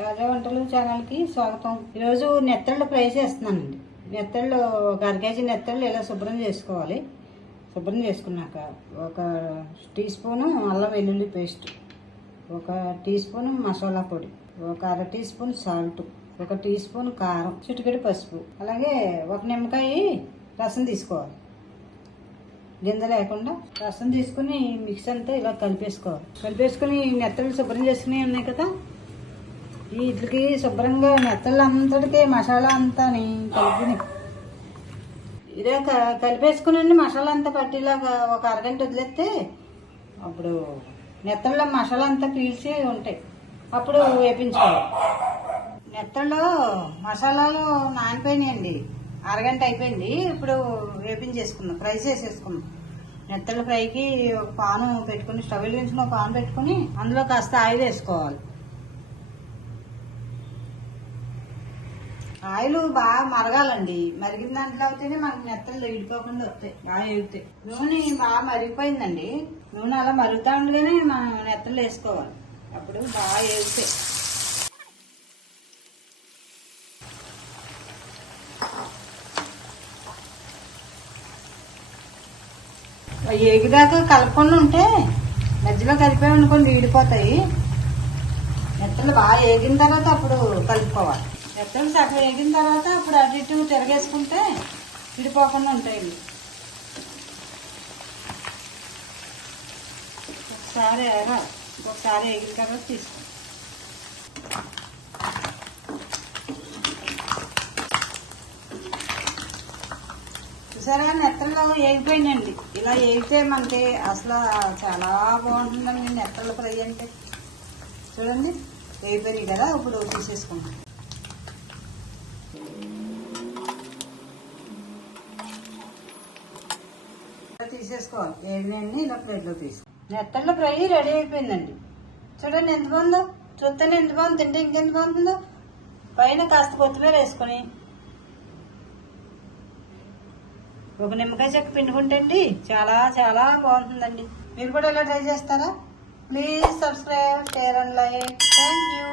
రాజా వంటలు ఛానల్కి స్వాగతం. ఈరోజు నెత్తళ్ళు ఫ్రై చేస్తున్నానండి. నెత్తళ్ళు ఒక అర కేజీ నెత్తళ్ళు ఇలా శుభ్రం చేసుకోవాలి. శుభ్రం చేసుకున్నాక ఒక టీ స్పూను అల్లం వెల్లుల్లి పేస్ట్ ఒక టీ స్పూన్ మసాలా పొడి ఒక అర టీ స్పూన్ సాల్ట్ ఒక టీ స్పూన్ కారం చిటికెడు పసుపు అలాగే ఒక నిమ్మకాయ రసం తీసుకోవాలి. గింజ లేకుండా రసం తీసుకుని మిక్స్ అంతా ఇలా కలిపేసుకోవాలి. కలిపేసుకుని నెత్తలు శుభ్రం చేసుకుని ఉన్నాయి కదా వీటికి శుభ్రంగా నెత్తళ్ళు అంతటికి మసాలా అంతా కలిపి ఇదే క- కలిపేసుకుని మసాలా అంతా పట్టేలాగా ఒక అరగంట వదిలేస్తే అప్పుడు నెత్తల్లో మసాలా అంతా పీల్చి ఉంటాయి. అప్పుడు వేపించుకోవాలి. నెత్తల్లో మసాలాలు నానిపోయినాయండి. అరగంట అయిపోయింది ఇప్పుడు వేపించేసుకుందాం ఫ్రై చేసేసుకుందాం. నెత్తల ఫ్రైకి ఒక పాను పెట్టుకుని స్టవ్ వెలిగించుకుని ఒక పాను పెట్టుకుని అందులో కాస్త ఆయిల్ వేసుకోవాలి. ఆయిల్ బాగా మరగాలండి. మరిగిన దాంట్లో అయితేనే మనకి నెత్తలు ఇడిపోకుండా వస్తాయి. బాగా ఎగుతాయి నూనె బాగా మరిగిపోయిందండి. నూనె అలా మరుగుతా ఉండగానే మనం నెత్తలు వేసుకోవాలి. అప్పుడు బాగా ఎగుతాయి ఏగిదాకా కలపకుండా ఉంటే మధ్యలో కలిపే అనుకోండి వీడిపోతాయి. నెత్తలు బాగా ఏగిన తర్వాత అప్పుడు కలుపుకోవాలి. నెత్తలు సగం వేగిన తర్వాత అప్పుడు అటు ఇటు తిరగేసుకుంటే విడిపోకుండా ఉంటాయి ఒకసారి ఎగ ఒకసారి వేగిన తర్వాత తీసుకో. చూసారా? నెత్తల్లో వేగిపోయినండి ఇలా వేగితే మనకి అసలు చాలా బాగుంటుందండి నెత్తల ఫ్రై అంటే. చూడండి వేగిపోయినాయి కదా? ఇప్పుడు తీసేసుకుంటాం తీసేసుకోవాలి ఏగినండి ఇలా ప్లేట్లో తీసుకో. నెత్తళ్ళ ఫ్రై రెడీ అయిపోయిందండి. చూడండి ఎంత బాగుందో. చూస్తేనే ఎంత బాగుంది తింటే ఇంకెంత బాగుంటుందో. పైన కాస్త కొత్తిమీర వేసుకొని. ఒక నిమ్మకాయ చెక్క పిండుకుంటే అండి చాలా చాలా బాగుంటుందండి. మీరు కూడా ఇలా ట్రై చేస్తారా? Please subscribe share and like. Thank you.